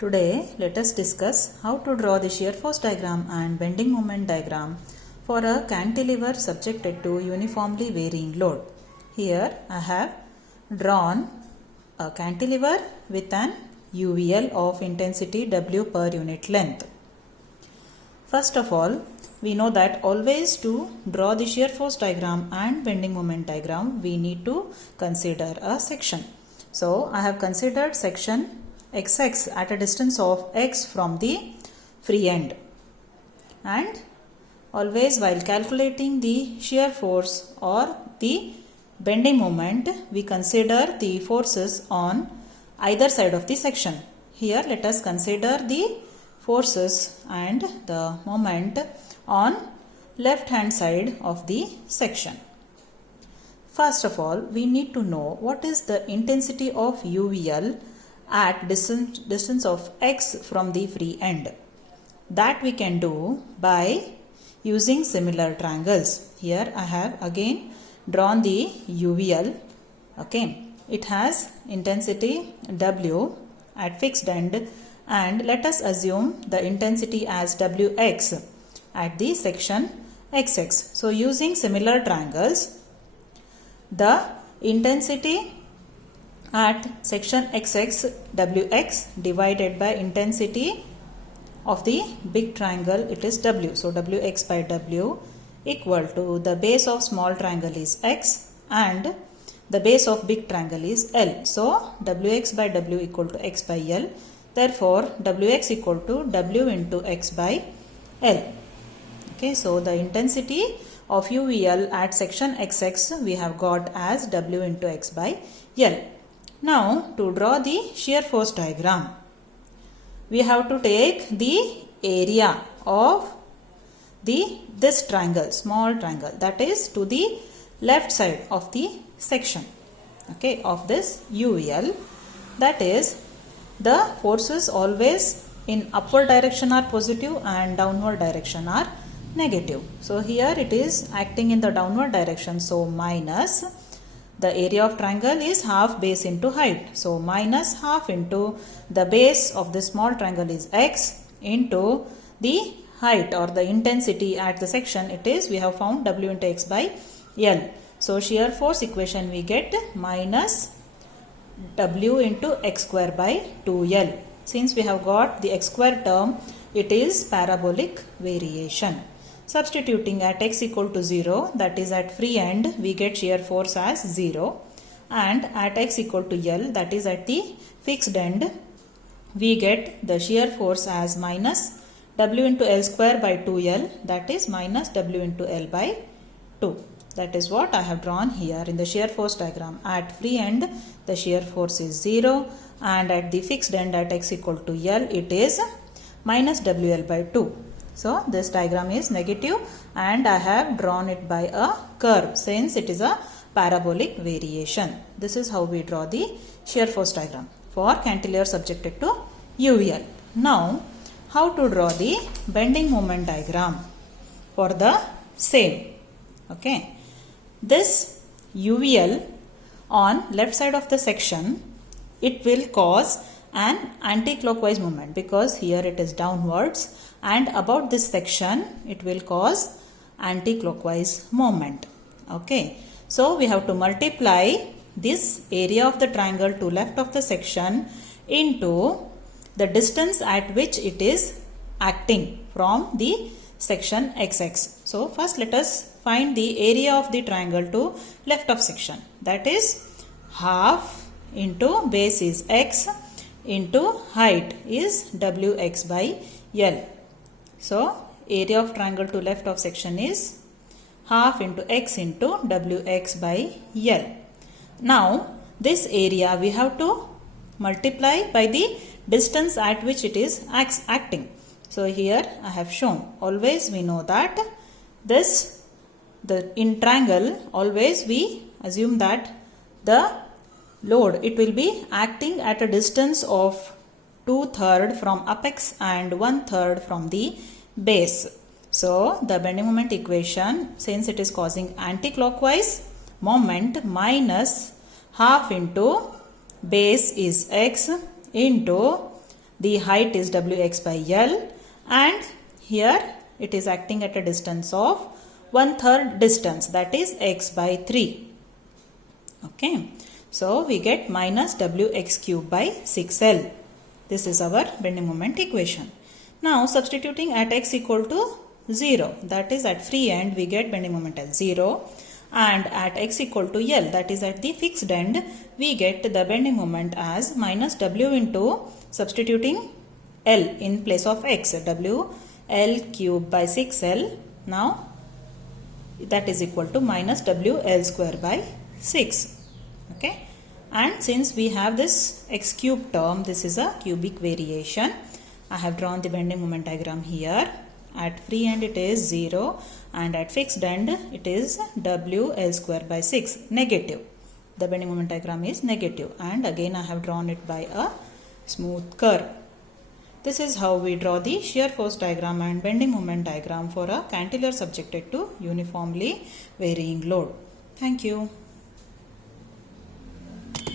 Today, let us discuss how to draw the shear force diagram and bending moment diagram for a cantilever subjected to uniformly varying load. Here, I have drawn a cantilever with an UVL of intensity W per unit length. First of all, we know that always to draw the shear force diagram and bending moment diagram, we need to consider a section. So, I have considered section XX at a distance of X from the free end, and always while calculating the shear force or the bending moment, we consider the forces on either side of the section. Here let us consider the forces and the moment on left hand side of the section. First of all, we need to know what is the intensity of UVL at distance of X from the free end. That we can do by using similar triangles. Here I have again drawn the UVL. Okay, it has intensity W at fixed end, and let us assume the intensity as Wx at the section XX. So using similar triangles, the intensity at section XX Wx divided by intensity of the big triangle, it is W. So Wx by W equal to the base of small triangle is X and the base of big triangle is L. So Wx by W equal to X by L. Therefore Wx equal to W into X by L. Okay, so the intensity of UVL at section XX we have got as W into X by L. Now, to draw the shear force diagram, we have to take the area of this triangle, small triangle, that is to the left side of the section, okay, of this UVL. That is, the forces always in upward direction are positive and downward direction are negative. So here it is acting in the downward direction, so minus. The area of triangle is half base into height. So minus half into the base of the small triangle is X into the height or the intensity at the section, it is, we have found W into X by L. So shear force equation we get minus W into X square by 2L. Since we have got the X square term, it is parabolic variation. Substituting at X equal to 0, that is at free end, we get shear force as 0, and at X equal to L, that is at the fixed end, we get the shear force as minus W into L square by 2L, that is minus W into L by 2. That is what I have drawn here in the shear force diagram. At free end, the shear force is 0, and at the fixed end at X equal to L, it is minus WL by 2. So this diagram is negative, and I have drawn it by a curve since it is a parabolic variation. This is how we draw the shear force diagram for cantilever subjected to UVL. Now, how to draw the bending moment diagram for the same. Okay, this UVL on left side of the section, it will cause an anti-clockwise movement because here it is downwards, and about this section it will cause anti-clockwise movement. Okay, so we have to multiply this area of the triangle to left of the section into the distance at which it is acting from the section XX. So first let us find the area of the triangle to left of section, that is half into base is X into height is Wx by L. So area of triangle to left of section is half into X into Wx by L. Now this area we have to multiply by the distance at which it is acting. So here I have shown, always we know that in triangle always we assume that the load, it will be acting at a distance of 2/3 from apex and 1/3 from the base. So the bending moment equation, since it is causing anti-clockwise moment, minus half into base is x into the height is Wx by L, and here it is acting at a distance of 1/3 distance, that is x by 3. Okay, so we get minus Wx cube by 6L. This is our bending moment equation. Now substituting at x equal to 0, that is at free end we get bending moment as 0, and at x equal to L, that is at the fixed end, we get the bending moment as minus W into substituting L in place of x, W L cube by 6L. Now that is equal to minus W L square by 6. Okay, and since we have this x cube term, this is a cubic variation. I have drawn the bending moment diagram here. At free end it is 0, and at fixed end it is W L square by 6, negative. The bending moment diagram is negative, and again I have drawn it by a smooth curve. This is how we draw the shear force diagram and bending moment diagram for a cantilever subjected to uniformly varying load. Thank you.